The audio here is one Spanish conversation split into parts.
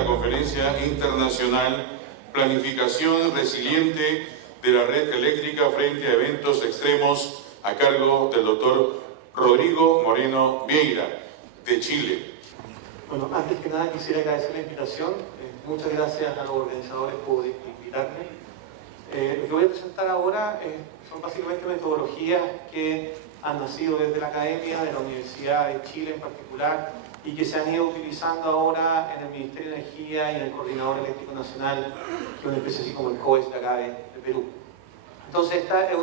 la Conferencia Internacional Planificación Resiliente de la Red Eléctrica frente a eventos extremos a cargo del doctor Rodrigo Moreno Vieira, de Chile. Bueno, antes que nada quisiera agradecer la invitación. Muchas gracias a los organizadores por invitarme. Lo que voy a presentar ahora son básicamente metodologías que han nacido desde la academia, de la Universidad de Chile en particular, y que se han ido utilizando ahora en el Ministerio de Energía y en el Coordinador Eléctrico Nacional, que es una especie así como el COES de acá de Perú. Entonces esta es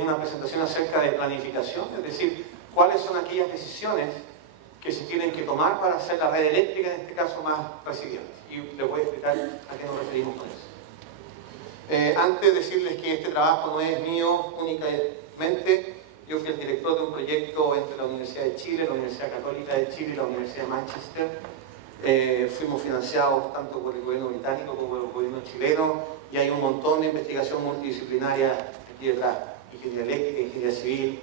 una presentación acerca de planificación, es decir, cuáles son aquellas decisiones que se tienen que tomar para hacer la red eléctrica, en este caso, más resiliente. Y les voy a explicar a qué nos referimos con eso. Antes de decirles que este trabajo no es mío únicamente, yo fui el director de un proyecto entre la Universidad de Chile, la Universidad Católica de Chile y la Universidad de Manchester. Fuimos financiados tanto por el gobierno británico como por el gobierno chileno, y hay un montón de investigación multidisciplinaria aquí detrás: ingeniería eléctrica, ingeniería civil,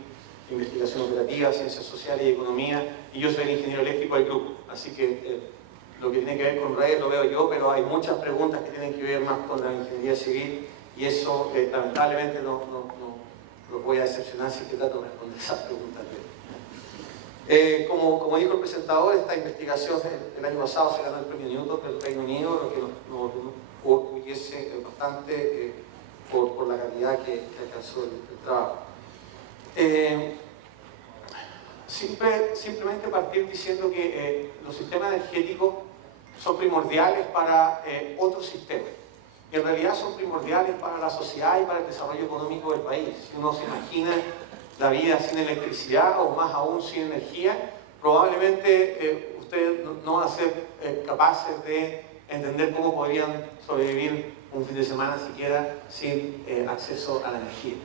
investigación operativa, ciencias sociales y economía, y yo soy el ingeniero eléctrico del grupo, así que lo que tiene que ver con redes lo veo yo, pero hay muchas preguntas que tienen que ver más con la ingeniería civil, y eso lamentablemente no los voy a decepcionar si que trato de responder esas preguntas. Como dijo el presentador, esta investigación el año pasado se ganó el premio Newton del Reino Unido, lo que nos orgullece bastante por la calidad que alcanzó el trabajo. Simplemente partir diciendo que los sistemas energéticos son primordiales para otros sistemas. Y en realidad son primordiales para la sociedad y para el desarrollo económico del país. Si uno se imagina la vida sin electricidad, o más aún sin energía, probablemente ustedes no van a ser capaces de entender cómo podrían sobrevivir un fin de semana siquiera sin acceso a la energía.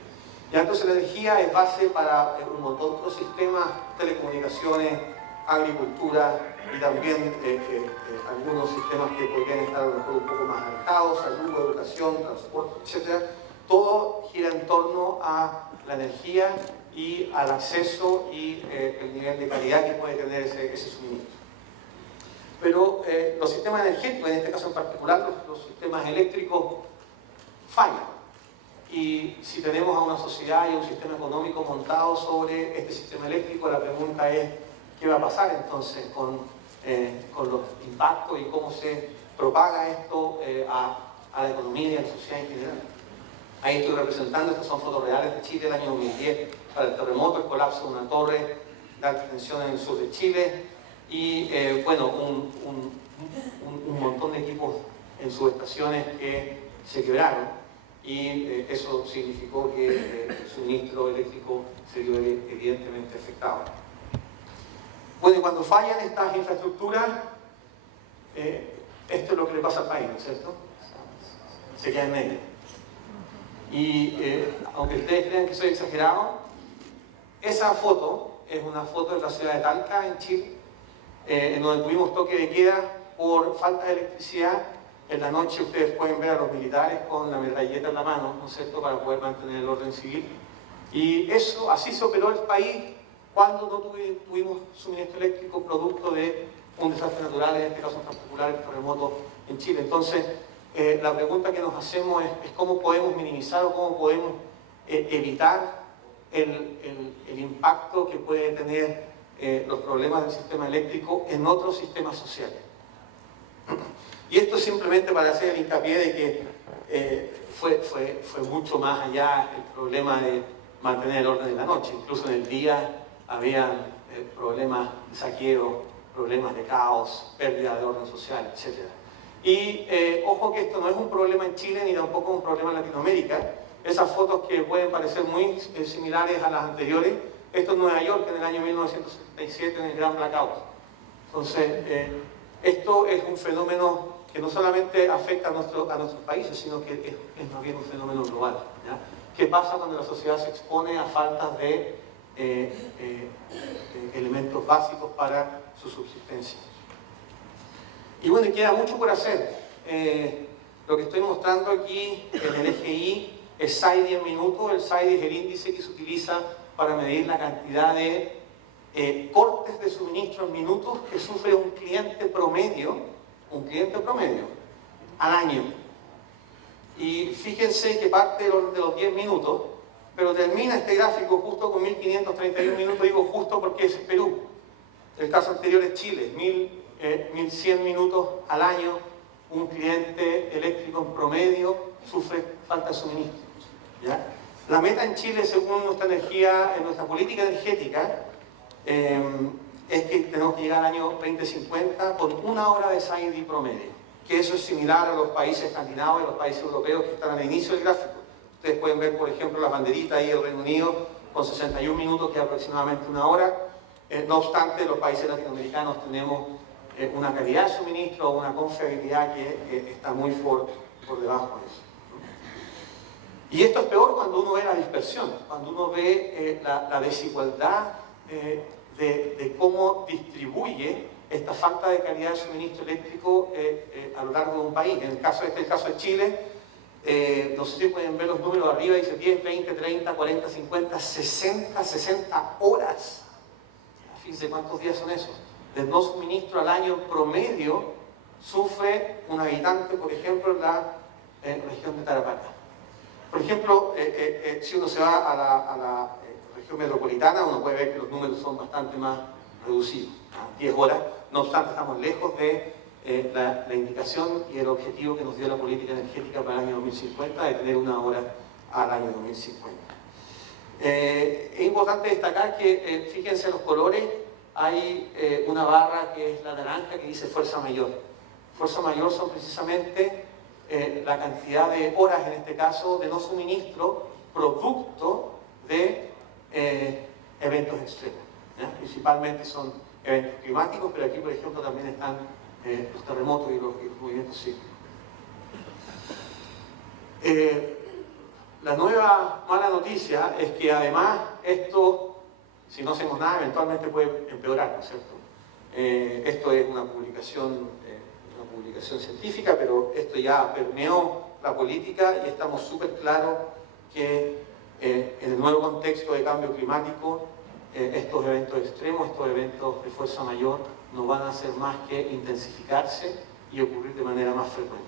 Ya, entonces la energía es base para un montón de otros sistemas: telecomunicaciones, agricultura y también algunos sistemas que podrían estar a lo mejor un poco más alejados: salud, educación, transporte, etc. Todo gira en torno a la energía y al acceso y el nivel de calidad que puede tener ese suministro. Pero los sistemas energéticos, en este caso en particular los sistemas eléctricos, fallan. Y si tenemos a una sociedad y a un sistema económico montado sobre este sistema eléctrico, la pregunta es: ¿qué va a pasar entonces con los impactos y cómo se propaga esto a la economía y a la sociedad en general? Ahí estoy representando, estas son fotos reales de Chile del año 2010 para el terremoto, el colapso de una torre de alta tensión en el sur de Chile, y bueno, un montón de equipos en subestaciones que se quebraron. Y eso significó que el suministro eléctrico se vio evidentemente afectado. Bueno, y cuando fallan estas infraestructuras, esto es lo que le pasa al país, ¿no es cierto? Se queda en medio. Y aunque ustedes crean que soy exagerado, esa foto es una foto de la ciudad de Talca, en Chile, en donde tuvimos toque de queda por falta de electricidad. En la noche ustedes pueden ver a los militares con la metralleta en la mano, ¿no es cierto?, para poder mantener el orden civil. Y así se operó el país cuando no tuvimos suministro eléctrico producto de un desastre natural, en este caso en particular el terremoto en Chile. Entonces, la pregunta que nos hacemos es cómo podemos minimizar o cómo podemos evitar el impacto que puede tener los problemas del sistema eléctrico en otros sistemas sociales. Y esto simplemente para hacer el hincapié de que fue mucho más allá el problema de mantener el orden en la noche. Incluso en el día había problemas de saqueo, problemas de caos, pérdida de orden social, etc. Y ojo que esto no es un problema en Chile ni tampoco un problema en Latinoamérica. Esas fotos que pueden parecer muy similares a las anteriores, esto es Nueva York en el año 1977 en el Gran Blackout. Entonces, esto es un fenómeno que no solamente afecta a nuestros países, sino que es más bien un fenómeno global, ¿ya? ¿Qué pasa cuando la sociedad se expone a faltas de elementos básicos para su subsistencia? Y bueno, queda mucho por hacer. Lo que estoy mostrando aquí en el eje Y es SAIDI en minutos. El SAIDI es el índice que se utiliza para medir la cantidad de cortes de suministro en minutos que sufre un cliente promedio un cliente promedio, al año. Y fíjense que parte de los 10 minutos, pero termina este gráfico justo con 1531 minutos, digo justo porque ese es Perú. El caso anterior es Chile, 1100 minutos al año, un cliente eléctrico en promedio sufre falta de suministro. ¿Ya? La meta en Chile, según nuestra política energética, es que tenemos que llegar al año 2050 con 1 hora de SAIDI promedio, que eso es similar a los países escandinavos y a los países europeos que están al inicio del gráfico. Ustedes pueden ver, por ejemplo, las banderitas ahí del Reino Unido con 61 minutos, que es aproximadamente 1 hora. No obstante, los países latinoamericanos tenemos una calidad de suministro o una confiabilidad que está muy por debajo de eso. Y esto es peor cuando uno ve la dispersión, cuando uno ve la desigualdad de cómo distribuye esta falta de calidad de suministro eléctrico a lo largo de un país. En el caso de Chile, no sé si pueden ver los números arriba, dice 10, 20, 30, 40, 50, 60 horas. Fíjense cuántos días son esos. De no suministro al año promedio sufre un habitante, por ejemplo, en la región de Tarapacá. Por ejemplo, si uno se va a la región metropolitana, uno puede ver que los números son bastante más reducidos, 10 horas. No obstante, estamos lejos de la indicación y el objetivo que nos dio la política energética para el año 2050, de tener 1 hora al año 2050. Es importante destacar que, fíjense los colores, hay una barra que es la naranja que dice fuerza mayor. Fuerza mayor son precisamente la cantidad de horas, en este caso, de no suministro producto de eventos extremos. ¿Ya? Principalmente son eventos climáticos, pero aquí, por ejemplo, también están los terremotos y los movimientos sísmicos. La nueva mala noticia es que además esto, si no hacemos nada, eventualmente puede empeorar, ¿no es cierto? Esto es una publicación científica, pero esto ya permeó la política y estamos súper claros que en el nuevo contexto de cambio climático, estos eventos extremos, estos eventos de fuerza mayor, no van a hacer más que intensificarse y ocurrir de manera más frecuente.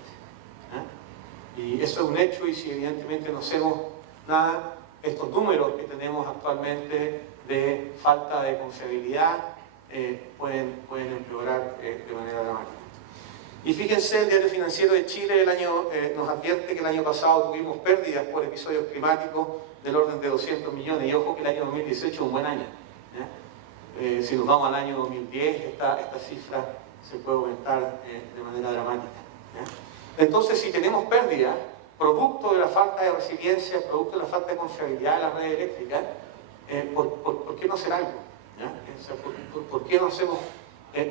Y eso es un hecho, y si evidentemente no hacemos nada, estos números que tenemos actualmente de falta de confiabilidad pueden empeorar de manera dramática. Y fíjense, el Diario Financiero de Chile nos advierte que el año pasado tuvimos pérdidas por episodios climáticos del orden de 200 millones, y ojo que el año 2018 es un buen año. Si nos vamos al año 2010, esta cifra se puede aumentar de manera dramática. Entonces, si tenemos pérdidas, producto de la falta de resiliencia, producto de la falta de confiabilidad de las redes eléctricas, ¿por qué no hacer algo? O sea, ¿por qué no hacemos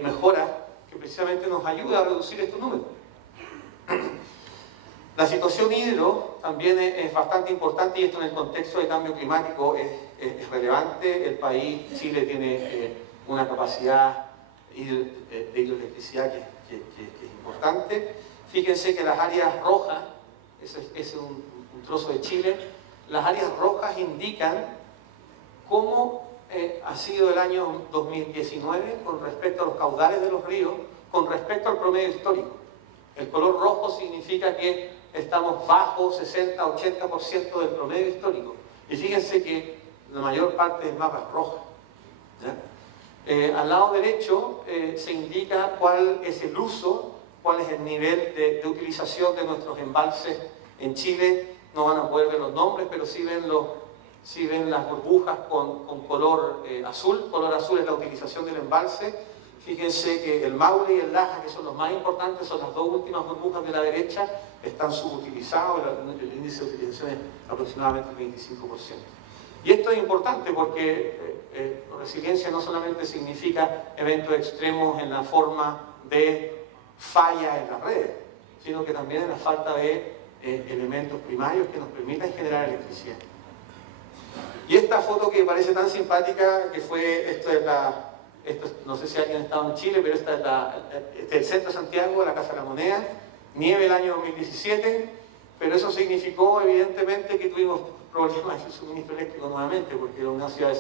mejoras que precisamente nos ayuda a reducir estos números? La situación hidro también es bastante importante, y esto en el contexto de cambio climático es relevante. El país, Chile, tiene una capacidad de hidroelectricidad que es importante. Fíjense que las áreas rojas, ese es un trozo de Chile, las áreas rojas indican cómo ha sido el año 2019 con respecto a los caudales de los ríos, con respecto al promedio histórico. El color rojo significa que estamos bajo 60-80% del promedio histórico. Y fíjense que la mayor parte del mapa es roja. Al lado derecho se indica cuál es el uso, cuál es el nivel de utilización de nuestros embalses en Chile. No van a poder ver los nombres, pero sí ven las burbujas con color azul. Color azul es la utilización del embalse. Fíjense que el Maule y el Laja, que son los más importantes, son las dos últimas burbujas de la derecha, están subutilizados, el índice de utilización es aproximadamente el 25%. Y esto es importante porque resiliencia no solamente significa eventos extremos en la forma de falla en las redes, sino que también en la falta de elementos primarios que nos permitan generar electricidad. Y esta foto que parece tan simpática, que fue, no sé si alguien ha estado en Chile, pero este es el centro de Santiago, la Casa de la Moneda, nieve el año 2017, pero eso significó evidentemente que tuvimos problemas de suministro eléctrico nuevamente, porque una ciudad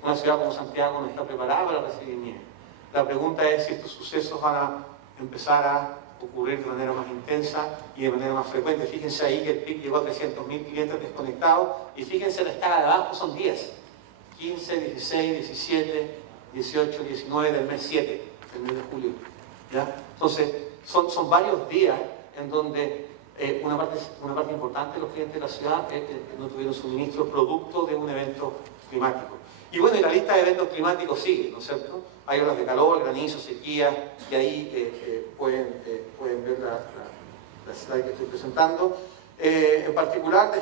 como Santiago no está preparada para recibir nieve. La pregunta es si estos sucesos van a empezar a ocurrir de manera más intensa y de manera más frecuente. Fíjense ahí que el pic llegó a 300.000 clientes desconectados y fíjense la escala de abajo son 10, 15, 16, 17, 18, 19 del mes 7, del mes de julio. ¿Ya? Entonces, son varios días en donde una parte importante de los clientes de la ciudad no tuvieron suministro producto de un evento climático. Y bueno, y la lista de eventos climáticos sigue, ¿no es cierto? Hay olas de calor, granizo, sequía, y ahí pueden ver la slide que estoy presentando. En particular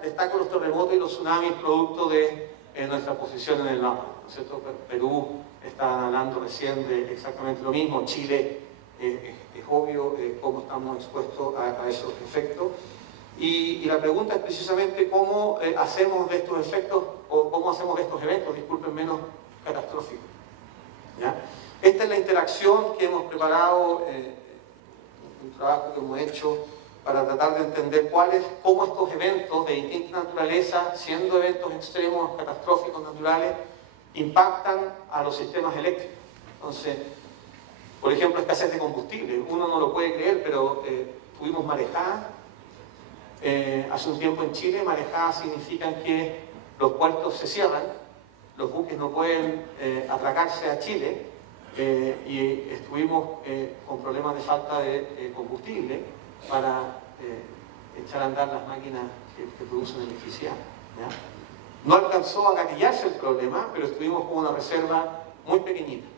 destaco los terremotos y los tsunamis producto de nuestra posición en el mapa, ¿no es cierto? Perú está hablando recién de exactamente lo mismo, Chile es obvio cómo estamos expuestos a esos efectos. Y la pregunta es precisamente cómo hacemos de estos efectos, o cómo hacemos de estos eventos, disculpen, menos catastróficos. ¿Ya? Esta es la interacción que hemos preparado, un trabajo que hemos hecho para tratar de entender cómo estos eventos de distinta naturaleza, siendo eventos extremos, catastróficos, naturales, impactan a los sistemas eléctricos. Entonces, por ejemplo, escasez de combustible. Uno no lo puede creer, pero tuvimos marejadas. Hace un tiempo en Chile, marejadas significan que los puertos se cierran, los buques no pueden atracarse a Chile y estuvimos con problemas de falta de combustible para echar a andar las máquinas que producen electricidad. ¿Ya? No alcanzó a gatillarse el problema, pero estuvimos con una reserva muy pequeñita.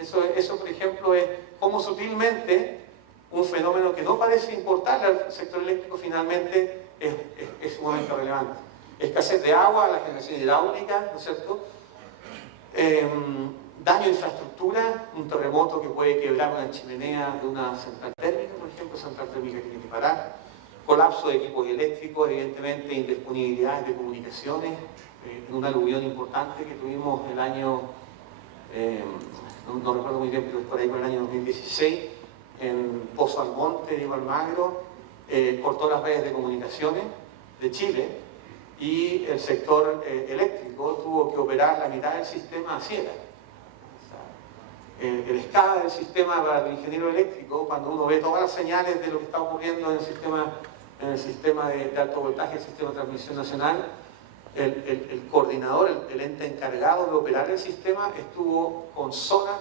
Eso, por ejemplo, es cómo sutilmente un fenómeno que no parece importarle al sector eléctrico finalmente es sumamente relevante. Escasez de agua, la generación hidráulica, ¿no es cierto? Daño a infraestructura, un terremoto que puede quebrar una chimenea de una central térmica, por ejemplo, central térmica que tiene que parar. Colapso de equipos eléctricos, evidentemente indisponibilidades de comunicaciones, en un aluvión importante que tuvimos el año, no recuerdo muy bien, pero es por ahí por el año 2016, en Pozo Almonte, Diego Almagro, cortó las redes de comunicaciones de Chile y el sector eléctrico tuvo que operar la mitad del sistema a ciegas. O sea, el escala del sistema para el ingeniero eléctrico, cuando uno ve todas las señales de lo que está ocurriendo en el sistema de alto voltaje, el sistema de transmisión nacional, el coordinador, el ente encargado de operar el sistema, estuvo con zonas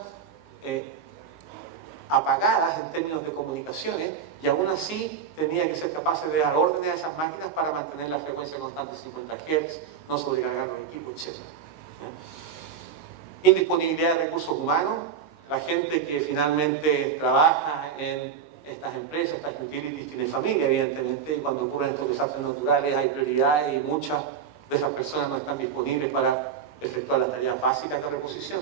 apagadas en términos de comunicaciones y aún así tenía que ser capaz de dar órdenes a esas máquinas para mantener la frecuencia constante de 50 Hz, no sobrecargar los equipos, etc. Indisponibilidad de recursos humanos, la gente que finalmente trabaja en estas empresas, estas utilities, tiene familia evidentemente, y cuando ocurren estos desastres naturales hay prioridades y muchas de esas personas no están disponibles para efectuar las tareas básicas de reposición.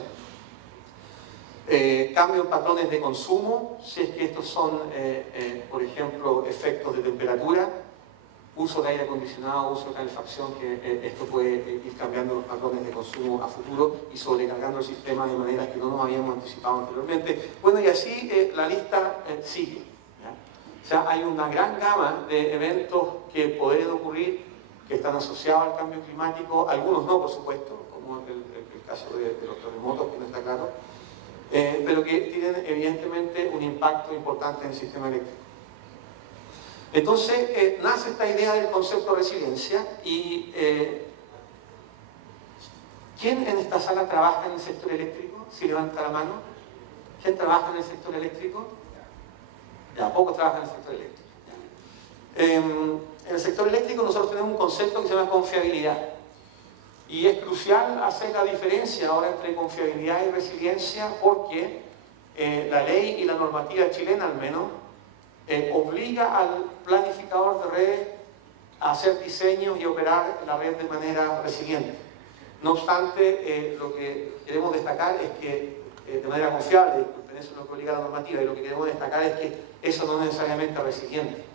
Cambio en patrones de consumo, si es que estos son, por ejemplo, efectos de temperatura, uso de aire acondicionado, uso de calefacción, que esto puede ir cambiando los patrones de consumo a futuro y sobrecargando el sistema de maneras que no nos habíamos anticipado anteriormente. Bueno, y así la lista sigue. ¿Ya? O sea, hay una gran gama de eventos que pueden ocurrir, que están asociados al cambio climático, algunos no, por supuesto, como el caso de los terremotos, que no está claro, pero que tienen evidentemente un impacto importante en el sistema eléctrico. Entonces, nace esta idea del concepto de resiliencia y ¿quién en esta sala trabaja en el sector eléctrico? Si levanta la mano. ¿Quién trabaja en el sector eléctrico? Ya, pocos trabajan en el sector eléctrico. En el sector eléctrico nosotros tenemos un concepto que se llama confiabilidad. Y es crucial hacer la diferencia ahora entre confiabilidad y resiliencia porque la ley y la normativa chilena al menos obliga al planificador de redes a hacer diseños y operar la red de manera resiliente. No obstante, lo que queremos destacar es que de manera confiable, disculpen, eso es lo que obliga la normativa, y lo que queremos destacar es que eso no es necesariamente resiliente.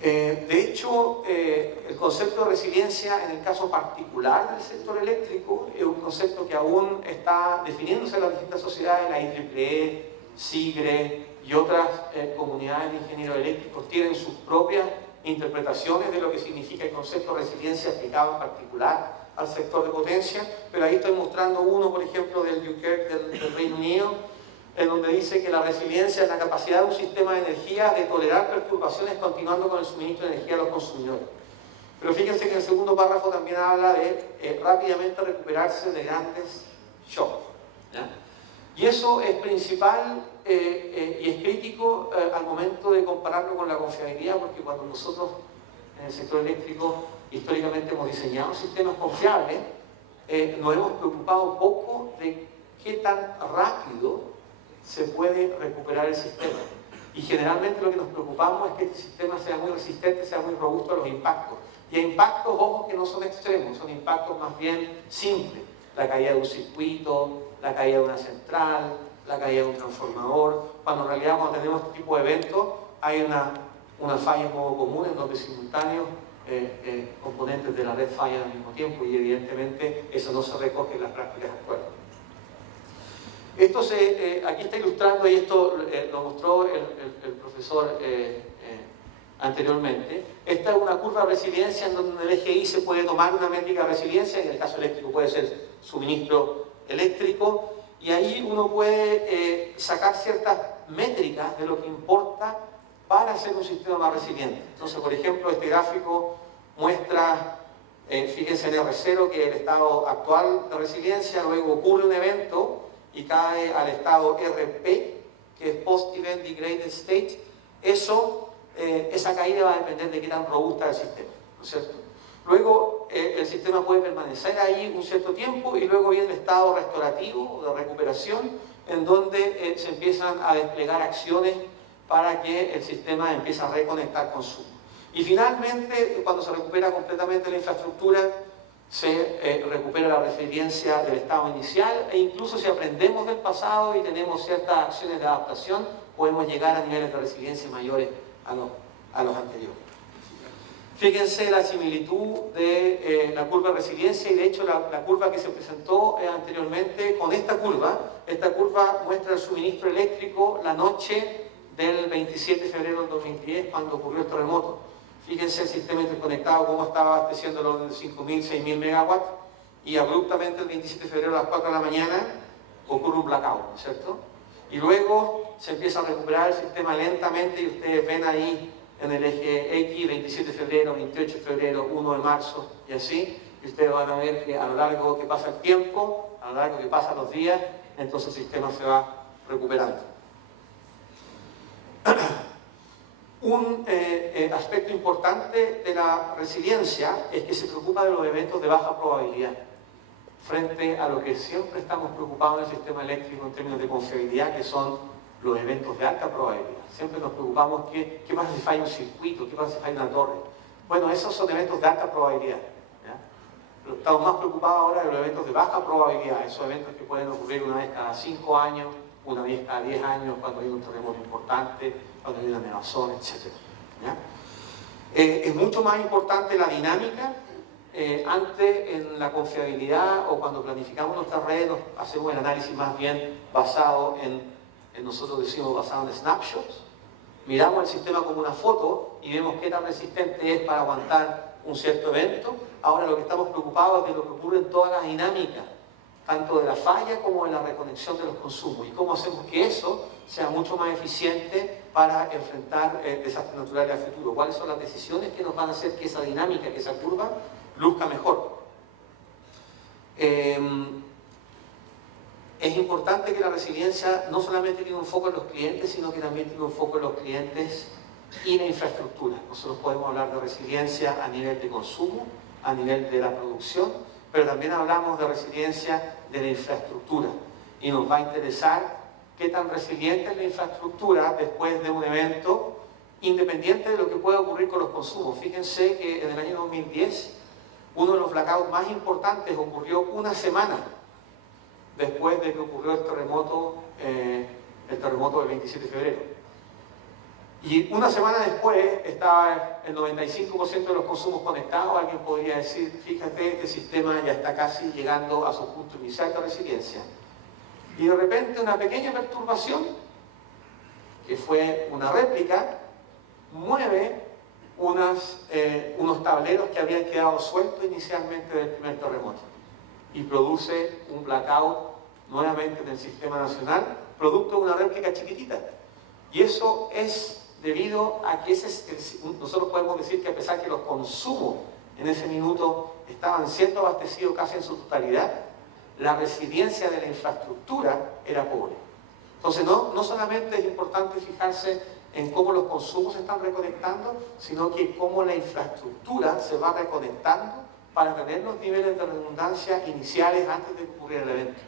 De hecho, el concepto de resiliencia en el caso particular del sector eléctrico es un concepto que aún está definiéndose en las distintas sociedades. La IEEE, SIGRE y otras comunidades de ingenieros eléctricos tienen sus propias interpretaciones de lo que significa el concepto de resiliencia aplicado en particular al sector de potencia, pero ahí estoy mostrando uno, por ejemplo, del Dunkirk del Reino Unido, en donde dice que la resiliencia es la capacidad de un sistema de energía de tolerar perturbaciones continuando con el suministro de energía a los consumidores. Pero fíjense que en el segundo párrafo también habla de rápidamente recuperarse de grandes shocks, ¿ya? Y eso es principal y es crítico al momento de compararlo con la confiabilidad, porque cuando nosotros en el sector eléctrico históricamente hemos diseñado sistemas confiables, nos hemos preocupado poco de qué tan rápido se puede recuperar el sistema. Y generalmente lo que nos preocupamos es que este sistema sea muy resistente, sea muy robusto a los impactos. Y a impactos, ojo, que no son extremos, son impactos más bien simples. La caída de un circuito, la caída de una central, la caída de un transformador, cuando en realidad cuando tenemos este tipo de eventos hay una falla en modo común en donde simultáneos componentes de la red fallan al mismo tiempo y evidentemente eso no se recoge en las prácticas actuales. Esto aquí está ilustrando, y esto lo mostró el profesor anteriormente. Esta es una curva de resiliencia en donde en el eje Y se puede tomar una métrica de resiliencia, en el caso eléctrico puede ser suministro eléctrico, y ahí uno puede sacar ciertas métricas de lo que importa para hacer un sistema más resiliente. Entonces, por ejemplo, este gráfico muestra, fíjense en R0, que es el estado actual de resiliencia, luego ocurre un evento y cae al estado RP, que es Post-Event Degraded State. Esa caída va a depender de qué tan robusta es el sistema, ¿no es cierto? Luego el sistema puede permanecer ahí un cierto tiempo y luego viene el estado restaurativo, de recuperación, en donde se empiezan a desplegar acciones para que el sistema empiece a reconectar consumo. Y finalmente, cuando se recupera completamente la infraestructura, se recupera la resiliencia del estado inicial, e incluso si aprendemos del pasado y tenemos ciertas acciones de adaptación, podemos llegar a niveles de resiliencia mayores a los anteriores. Fíjense la similitud de la curva de resiliencia, y de hecho la curva que se presentó anteriormente con esta curva muestra el suministro eléctrico la noche del 27 de febrero del 2010, cuando ocurrió el terremoto. Fíjense el sistema interconectado, cómo estaba abasteciendo el orden de 5.000, 6.000 megawatts, y abruptamente el 27 de febrero a las 4 de la mañana ocurre un blackout, ¿no es cierto? Y luego se empieza a recuperar el sistema lentamente, y ustedes ven ahí en el eje X, 27 de febrero, 28 de febrero, 1 de marzo, y así, y ustedes van a ver que a lo largo que pasa el tiempo, a lo largo que pasan los días, entonces el sistema se va recuperando. Un aspecto importante de la resiliencia es que se preocupa de los eventos de baja probabilidad, frente a lo que siempre estamos preocupados en el sistema eléctrico en términos de confiabilidad, que son los eventos de alta probabilidad. Siempre nos preocupamos qué pasa si falla un circuito, qué pasa si falla una torre. Bueno, esos son eventos de alta probabilidad, ¿ya? Pero estamos más preocupados ahora de los eventos de baja probabilidad, esos eventos que pueden ocurrir una vez cada 5 años, una vez cada 10 años, cuando hay un terremoto importante, cuando hay una nevazón, etc. ¿Ya? Es mucho más importante la dinámica. Antes, en la confiabilidad o cuando planificamos nuestras redes, hacemos el análisis más bien basado nosotros decimos basado en snapshots. Miramos el sistema como una foto y vemos qué tan resistente es para aguantar un cierto evento. Ahora lo que estamos preocupados es de lo que ocurre en todas las dinámicas, tanto de la falla como de la reconexión de los consumos, y cómo hacemos que eso sea mucho más eficiente para enfrentar desastres naturales al futuro. ¿Cuáles son las decisiones que nos van a hacer que esa dinámica, que esa curva, luzca mejor? Es importante que la resiliencia no solamente tiene un foco en los clientes, sino que también tiene un foco en los clientes y la infraestructura. Nosotros podemos hablar de resiliencia a nivel de consumo, a nivel de la producción, pero también hablamos de resiliencia de la infraestructura. Y nos va a interesar qué tan resiliente es la infraestructura después de un evento, independiente de lo que pueda ocurrir con los consumos. Fíjense que en el año 2010, uno de los blackouts más importantes ocurrió una semana después de que ocurrió el terremoto del 27 de febrero. Y una semana después estaba el 95% de los consumos conectados. Alguien podría decir, fíjate, este sistema ya está casi llegando a su punto inicial de resiliencia. Y de repente una pequeña perturbación, que fue una réplica, mueve unos tableros que habían quedado sueltos inicialmente del primer terremoto y produce un blackout nuevamente en el sistema nacional, producto de una réplica chiquitita. Y eso es debido a que nosotros podemos decir que a pesar que los consumos en ese minuto estaban siendo abastecidos casi en su totalidad, la resiliencia de la infraestructura era pobre. Entonces no solamente es importante fijarse en cómo los consumos se están reconectando, sino que cómo la infraestructura se va reconectando para tener los niveles de redundancia iniciales antes de ocurrir el evento.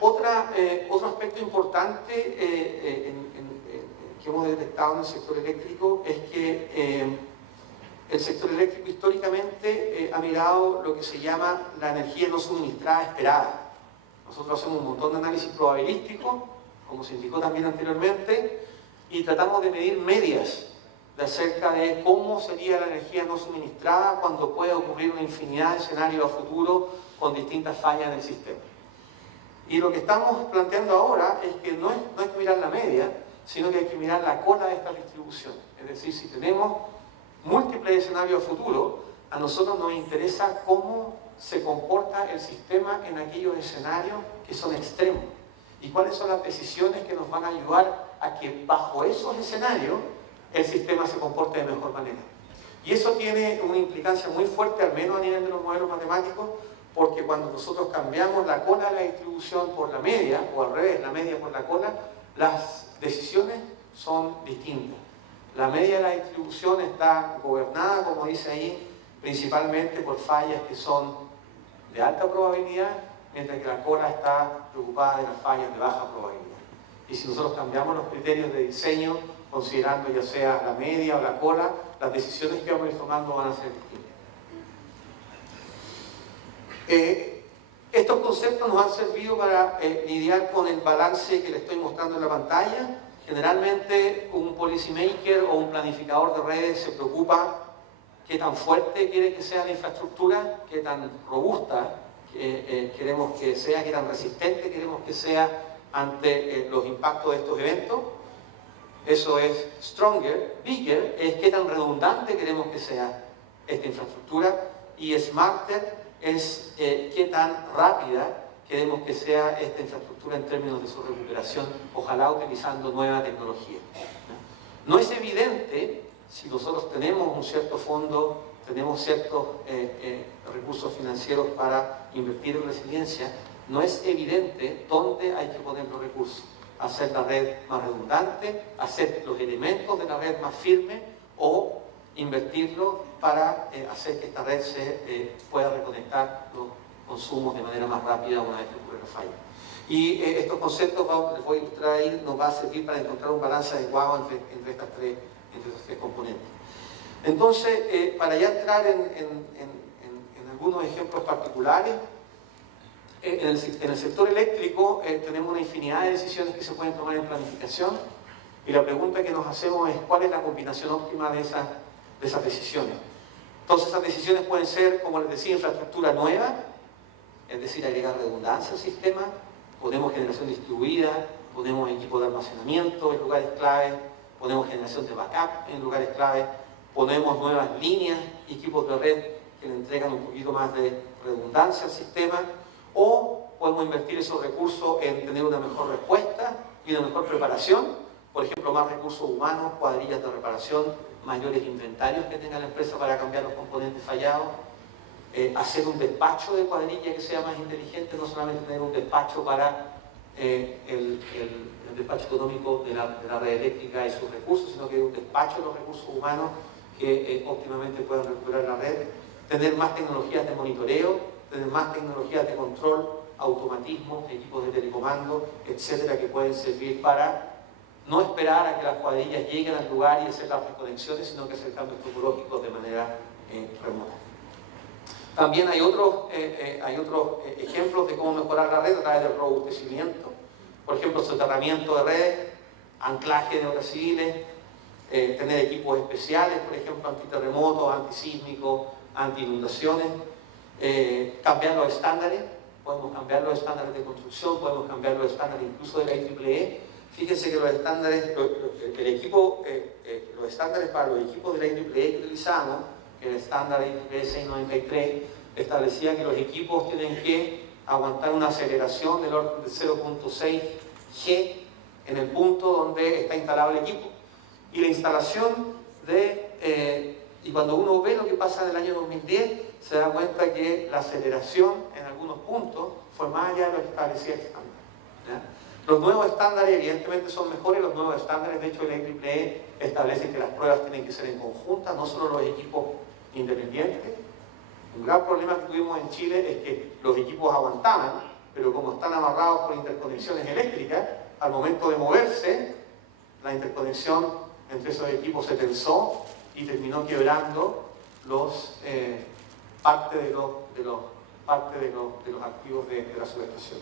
Otro aspecto importante que hemos detectado en el sector eléctrico es que el sector eléctrico históricamente ha mirado lo que se llama la energía no suministrada esperada. Nosotros hacemos un montón de análisis probabilístico, como se indicó también anteriormente, y tratamos de medir medias acerca de cómo sería la energía no suministrada cuando puede ocurrir una infinidad de escenarios a futuro con distintas fallas en el sistema. Y lo que estamos planteando ahora es que no hay que mirar la media, sino que hay que mirar la cola de esta distribución. Es decir, si tenemos múltiples escenarios a futuro, a nosotros nos interesa cómo se comporta el sistema en aquellos escenarios que son extremos y cuáles son las decisiones que nos van a ayudar a que bajo esos escenarios el sistema se comporte de mejor manera. Y eso tiene una implicancia muy fuerte, al menos a nivel de los modelos matemáticos, porque cuando nosotros cambiamos la cola de la distribución por la media, o al revés, la media por la cola, las decisiones son distintas. La media de la distribución está gobernada, como dice ahí, principalmente por fallas que son de alta probabilidad, mientras que la cola está preocupada de las fallas de baja probabilidad. Y si nosotros cambiamos los criterios de diseño, considerando ya sea la media o la cola, las decisiones que vamos a ir tomando van a ser distintas. Estos conceptos nos han servido para lidiar con el balance que les estoy mostrando en la pantalla. Generalmente un policymaker o un planificador de redes se preocupa qué tan fuerte quiere que sea la infraestructura, qué tan robusta queremos que sea, qué tan resistente queremos que sea ante los impactos de estos eventos. Eso es stronger. Bigger es qué tan redundante queremos que sea esta infraestructura, y smarter es qué tan rápida queremos que sea esta infraestructura en términos de su recuperación, ojalá utilizando nueva tecnología. No es evidente, si nosotros tenemos un cierto fondo, tenemos ciertos recursos financieros para invertir en resiliencia, no es evidente dónde hay que poner los recursos. Hacer la red más redundante, hacer los elementos de la red más firme, o invertirlo para hacer que esta red se pueda reconectar los consumos de manera más rápida una vez que ocurre la falla. Y estos conceptos, les voy a ilustrar ahí, nos va a servir para encontrar un balance adecuado entre estos tres componentes. Entonces, para ya entrar en algunos ejemplos particulares, en el sector eléctrico tenemos una infinidad de decisiones que se pueden tomar en planificación, y la pregunta que nos hacemos es cuál es la combinación óptima de esas decisiones. Entonces esas decisiones pueden ser, como les decía, infraestructura nueva, es decir, agregar redundancia al sistema, ponemos generación distribuida, ponemos equipo de almacenamiento en lugares clave, ponemos generación de backup en lugares clave, ponemos nuevas líneas, equipos de red que le entregan un poquito más de redundancia al sistema, o podemos invertir esos recursos en tener una mejor respuesta y una mejor preparación, por ejemplo, más recursos humanos, cuadrillas de reparación, mayores inventarios que tenga la empresa para cambiar los componentes fallados, hacer un despacho de cuadrilla que sea más inteligente, no solamente tener un despacho para el despacho económico de la red eléctrica y sus recursos, sino que un despacho de los recursos humanos que óptimamente puedan recuperar la red, tener más tecnologías de monitoreo, tener más tecnologías de control, automatismo, equipos de telecomando, etcétera, que pueden servir para no esperar a que las cuadrillas lleguen al lugar y hacer las reconexiones, sino que hacer cambios topológicos de manera remota. También hay otros ejemplos de cómo mejorar la red a través del robustecimiento. Por ejemplo, soterramiento de redes, anclaje de obras civiles, tener equipos especiales, por ejemplo, antiterremotos, antisísmicos, anti-inundaciones, cambiar los estándares. Podemos cambiar los estándares de construcción, podemos cambiar los estándares incluso de la IEEE. Fíjense que los estándares, los estándares para los equipos de la IEEE que utilizamos, el estándar IEEE 693, establecía que los equipos tienen que aguantar una aceleración del orden de 0.6 G en el punto donde está instalado el equipo. Y la instalación y cuando uno ve lo que pasa en el año 2010, se da cuenta que la aceleración en algunos puntos fue más allá de lo que establecía el estándar. ¿Ya? Los nuevos estándares evidentemente son mejores. Los nuevos estándares, de hecho, el IEEE establece que las pruebas tienen que ser en conjunta, no solo los equipos independientes. Un gran problema que tuvimos en Chile es que los equipos aguantaban, pero como están amarrados por interconexiones eléctricas, al momento de moverse, la interconexión entre esos equipos se tensó y terminó quebrando parte de los activos de la subestación.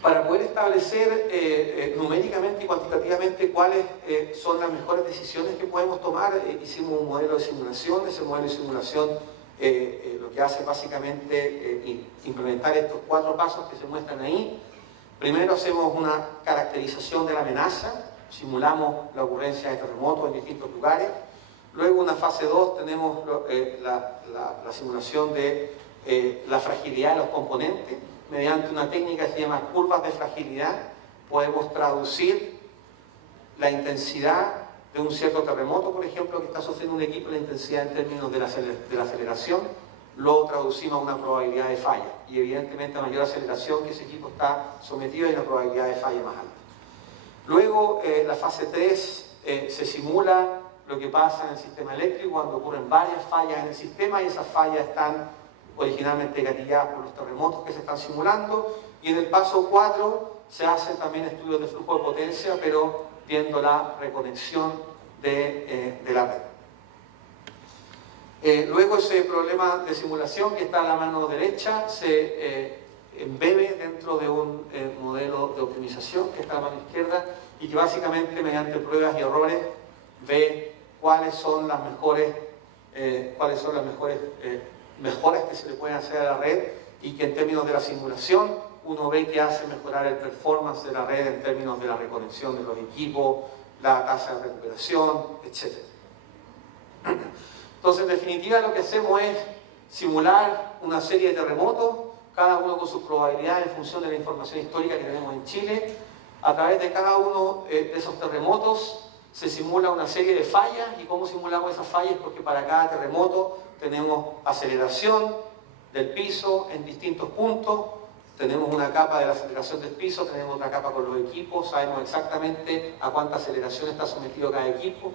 Para poder establecer numéricamente y cuantitativamente cuáles son las mejores decisiones que podemos tomar, hicimos un modelo de simulación. Ese modelo de simulación lo que hace básicamente implementar estos 4 pasos que se muestran ahí. Primero hacemos una caracterización de la amenaza, simulamos la ocurrencia de terremotos en distintos lugares. Luego, en una fase 2, tenemos la simulación de la fragilidad de los componentes. Mediante una técnica que se llama curvas de fragilidad, podemos traducir la intensidad de un cierto terremoto, por ejemplo, que está sufriendo un equipo, la intensidad en términos de la aceleración, lo traducimos a una probabilidad de falla. Y evidentemente, a mayor aceleración que ese equipo está sometido, hay una probabilidad de falla más alta. Luego, la fase 3, se simula lo que pasa en el sistema eléctrico cuando ocurren varias fallas en el sistema, y esas fallas están originalmente gatilladas por los terremotos que se están simulando. Y en el paso 4 se hacen también estudios de flujo de potencia, pero viendo la reconexión de la red. Luego, ese problema de simulación que está a la mano derecha se embebe dentro de un modelo de optimización que está a la mano izquierda, y que básicamente, mediante pruebas y errores, ve cuáles son las mejores mejoras que se le pueden hacer a la red, y que en términos de la simulación uno ve que hace mejorar el performance de la red en términos de la reconexión de los equipos, la tasa de recuperación, etc. Entonces, en definitiva, lo que hacemos es simular una serie de terremotos, cada uno con sus probabilidades en función de la información histórica que tenemos en Chile. A través de cada uno de esos terremotos se simula una serie de fallas. ¿Y cómo simulamos esas fallas? Porque para cada terremoto tenemos aceleración del piso en distintos puntos, tenemos una capa de la aceleración del piso, tenemos otra capa con los equipos, sabemos exactamente a cuánta aceleración está sometido cada equipo.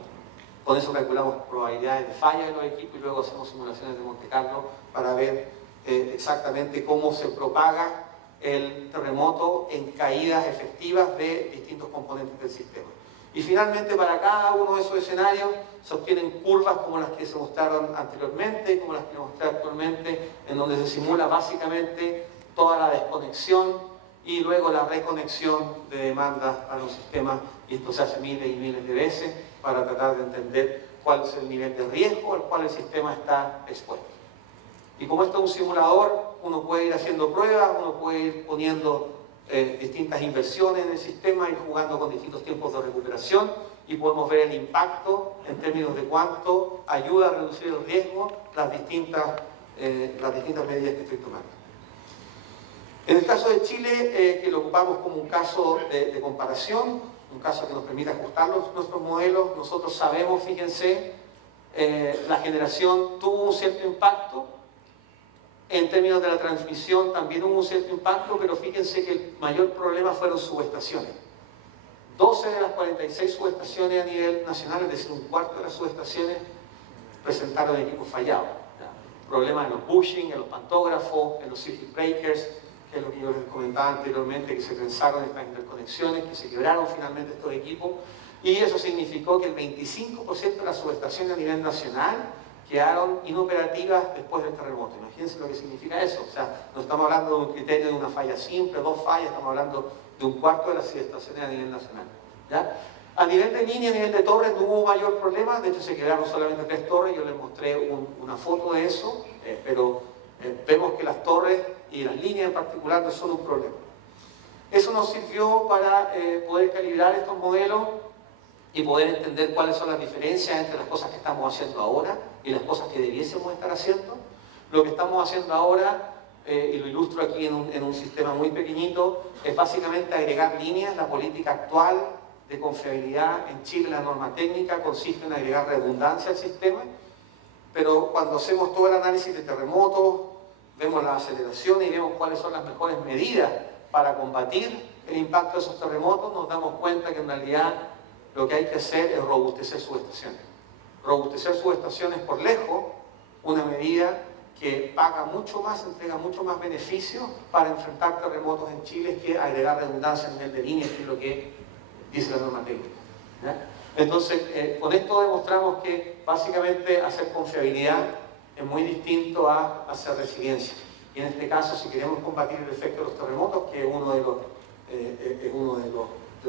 Con eso calculamos probabilidades de falla de los equipos, y luego hacemos simulaciones de Monte Carlo para ver exactamente cómo se propaga el terremoto en caídas efectivas de distintos componentes del sistema. Y finalmente, para cada uno de esos escenarios se obtienen curvas como las que se mostraron anteriormente, como las que mostré actualmente, en donde se simula básicamente toda la desconexión y luego la reconexión de demandas a los sistemas, y esto se hace miles y miles de veces para tratar de entender cuál es el nivel de riesgo al cual el sistema está expuesto. Y como esto es un simulador, uno puede ir haciendo pruebas, uno puede ir poniendo distintas inversiones en el sistema, ir jugando con distintos tiempos de recuperación, y podemos ver el impacto en términos de cuánto ayuda a reducir el riesgo las distintas medidas que estoy tomando. En el caso de Chile, que lo ocupamos como un caso de comparación, un caso que nos permite ajustar nuestros modelos, nosotros sabemos, fíjense, la generación tuvo un cierto impacto. En términos de la transmisión también hubo un cierto impacto, pero fíjense que el mayor problema fueron subestaciones. 12 de las 46 subestaciones a nivel nacional, es decir, un cuarto de las subestaciones, presentaron equipos fallados. Problemas en los bushing, en los pantógrafos, en los circuit breakers, que es lo que yo les comentaba anteriormente, que se pensaron estas interconexiones, que se quebraron finalmente estos equipos, y eso significó que el 25% de las subestaciones a nivel nacional quedaron inoperativas después del terremoto. Imagínense lo que significa eso. O sea, no estamos hablando de un criterio de una falla simple, 2 fallas, estamos hablando de un cuarto de las subestaciones a nivel nacional. ¿Ya? A nivel de línea, a nivel de torres, no hubo mayor problema. De hecho, se quedaron solamente 3 torres. Yo les mostré una foto de eso, pero vemos que las torres y las líneas en particular no son un problema. Eso nos sirvió para poder calibrar estos modelos y poder entender cuáles son las diferencias entre las cosas que estamos haciendo ahora y las cosas que debiésemos estar haciendo. Lo que estamos haciendo ahora, y lo ilustro aquí en un sistema muy pequeñito, es básicamente agregar líneas. La política actual de confiabilidad en Chile, la norma técnica, consiste en agregar redundancia al sistema, pero cuando hacemos todo el análisis de terremotos, vemos las aceleraciones y vemos cuáles son las mejores medidas para combatir el impacto de esos terremotos, nos damos cuenta que en realidad lo que hay que hacer es robustecer subestaciones. Robustecer subestaciones por lejos, una medida que paga mucho más, entrega mucho más beneficios para enfrentar terremotos en Chile que agregar redundancia a nivel de líneas, que es lo que dice la norma técnica. ¿Ya? Entonces, con esto demostramos que básicamente hacer confiabilidad es muy distinto a hacer resiliencia. Y en este caso, si queremos combatir el efecto de los terremotos, que es uno de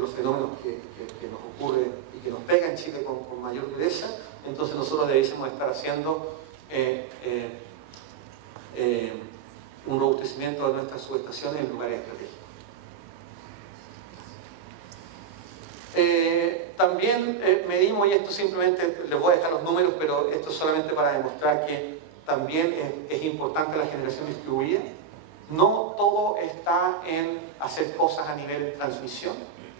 los fenómenos que nos ocurre y que nos pega en Chile con mayor dureza, entonces nosotros debiésemos estar haciendo un robustecimiento de nuestras subestaciones en lugares estratégicos. También medimos, y esto simplemente les voy a dejar los números, pero esto es solamente para demostrar que también es importante la generación distribuida. No todo está en hacer cosas a nivel de transmisión,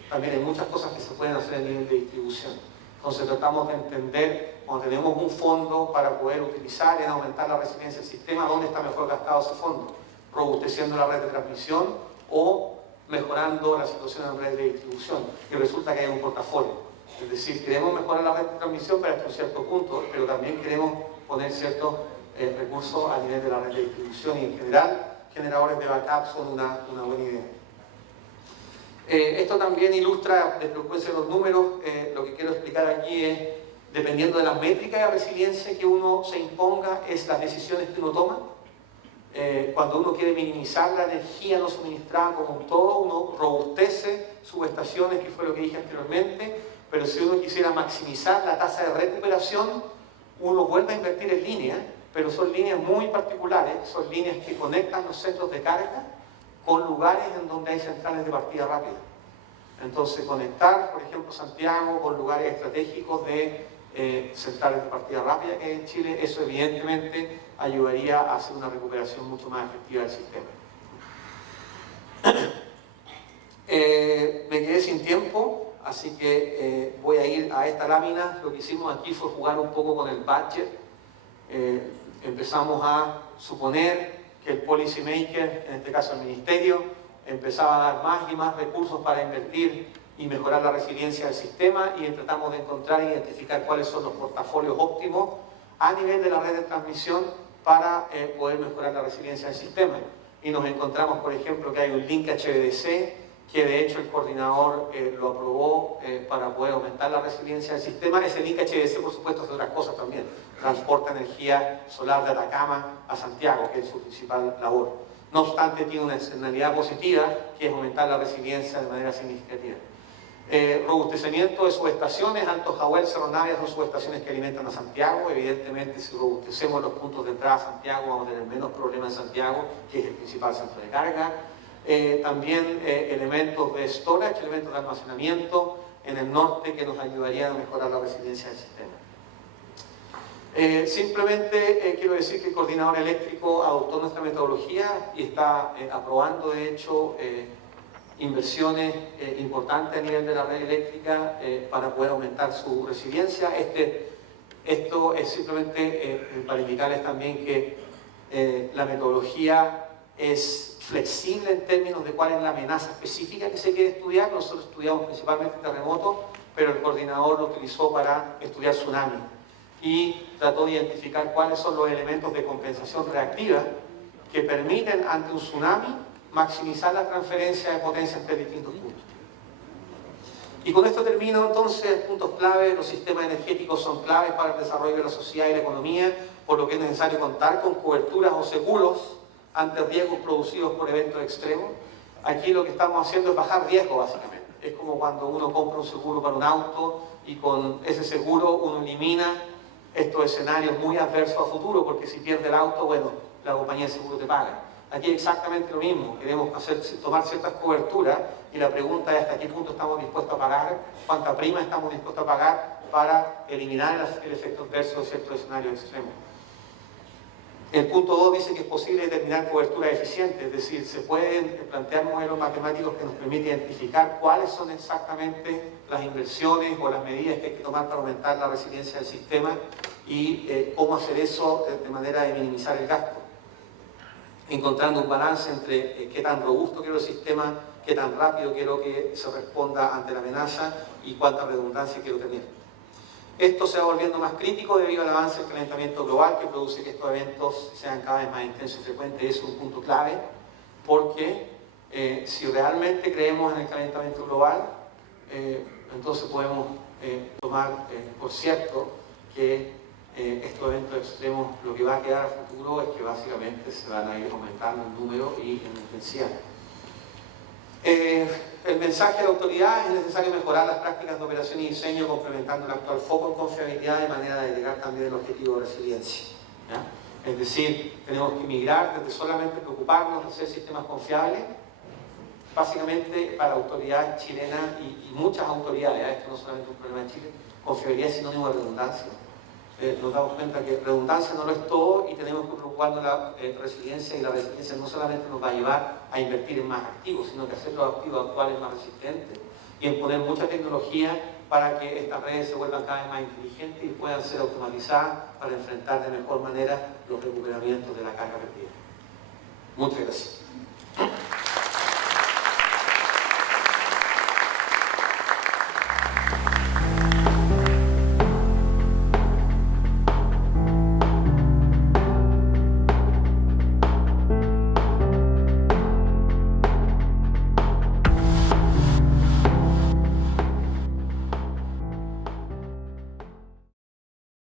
también hay muchas cosas que se pueden hacer a nivel de distribución. Entonces tratamos de entender, cuando tenemos un fondo para poder utilizar en aumentar la resiliencia del sistema, dónde está mejor gastado ese fondo, robusteciendo la red de transmisión o mejorando la situación en la red de distribución. Y resulta que hay un portafolio, es decir, queremos mejorar la red de transmisión para hasta un cierto punto, pero también queremos poner ciertos recursos a nivel de la red de distribución, y en general generadores de backup son una buena idea. Esto también ilustra, desde pueden ser los números, lo que quiero explicar aquí es, dependiendo de las métricas de resiliencia que uno se imponga, es las decisiones que uno toma. Cuando uno quiere minimizar la energía no suministrada como un todo, uno robustece subestaciones, que fue lo que dije anteriormente, pero si uno quisiera maximizar la tasa de recuperación, uno vuelve a invertir en líneas, pero son líneas muy particulares, son líneas que conectan los centros de carga con lugares en donde hay centrales de partida rápida. Entonces, conectar, por ejemplo, Santiago con lugares estratégicos de centrales de partida rápida que hay en Chile, eso evidentemente ayudaría a hacer una recuperación mucho más efectiva del sistema. Me quedé sin tiempo, así que voy a ir a esta lámina. Lo que hicimos aquí fue jugar un poco con el budget. Empezamos a suponer que el policy maker, en este caso el ministerio, empezaba a dar más y más recursos para invertir y mejorar la resiliencia del sistema, y tratamos de encontrar e identificar cuáles son los portafolios óptimos a nivel de la red de transmisión para poder mejorar la resiliencia del sistema. Y nos encontramos, por ejemplo, que hay un link HVDC, que de hecho el coordinador lo aprobó para poder aumentar la resiliencia del sistema. Ese link HVDC, por supuesto, hace otras cosas también. Transporta energía solar de Atacama a Santiago, que es su principal labor. No obstante, tiene una externalidad positiva, que es aumentar la resiliencia de manera significativa. Robustecimiento de subestaciones. Alto Jahuel, Cerro Navia son subestaciones que alimentan a Santiago. Evidentemente, si robustecemos los puntos de entrada a Santiago, vamos a tener menos problemas en Santiago, que es el principal centro de carga. También elementos de storage, elementos de almacenamiento en el norte, que nos ayudarían a mejorar la resiliencia del sistema. Simplemente quiero decir que el coordinador eléctrico adoptó nuestra metodología y está aprobando, de hecho, inversiones importantes a nivel de la red eléctrica para poder aumentar su resiliencia. Esto es simplemente para indicarles también que la metodología es flexible en términos de cuál es la amenaza específica que se quiere estudiar. Nosotros estudiamos principalmente terremotos, pero el coordinador lo utilizó para estudiar tsunami y trató de identificar cuáles son los elementos de compensación reactiva que permiten ante un tsunami maximizar la transferencia de potencia entre distintos puntos. Y con esto termino entonces. Puntos clave: los sistemas energéticos son claves para el desarrollo de la sociedad y la economía, por lo que es necesario contar con coberturas o seguros ante riesgos producidos por eventos extremos. Aquí lo que estamos haciendo es bajar riesgo, básicamente. Es como cuando uno compra un seguro para un auto y con ese seguro uno elimina estos escenarios muy adversos a futuro, porque si pierde el auto, bueno, la compañía de seguro te paga. Aquí exactamente lo mismo, queremos tomar ciertas coberturas y la pregunta es hasta qué punto estamos dispuestos a pagar, cuánta prima estamos dispuestos a pagar para eliminar el efecto adverso de ciertos escenarios extremos. El punto 2 dice que es posible determinar cobertura eficiente, es decir, se pueden plantear modelos matemáticos que nos permiten identificar cuáles son exactamente las inversiones o las medidas que hay que tomar para aumentar la resiliencia del sistema y cómo hacer eso de manera de minimizar el gasto, encontrando un balance entre qué tan robusto quiero el sistema, qué tan rápido quiero que se responda ante la amenaza y cuánta redundancia quiero tener. Esto se va volviendo más crítico debido al avance del calentamiento global que produce que estos eventos sean cada vez más intensos y frecuentes. Es un punto clave porque si realmente creemos en el calentamiento global, entonces podemos tomar por cierto que estos eventos extremos lo que va a quedar a futuro es que básicamente se van a ir aumentando en número y en intensidad. El mensaje de la autoridad: es necesario mejorar las prácticas de operación y diseño complementando el actual foco en confiabilidad de manera de llegar también al objetivo de resiliencia, ¿ya? Es decir, tenemos que migrar desde solamente preocuparnos de hacer sistemas confiables, básicamente para la autoridad chilena y muchas autoridades, esto no es solamente un problema de Chile, confiabilidad es sinónimo de redundancia. Nos damos cuenta que redundancia no lo es todo y tenemos que preocuparnos de la resiliencia, y la resiliencia no solamente nos va a llevar a invertir en más activos, sino que hacer los activos actuales más resistentes y en poner mucha tecnología para que estas redes se vuelvan cada vez más inteligentes y puedan ser automatizadas para enfrentar de mejor manera los recuperamientos de la carga perdida. Muchas gracias.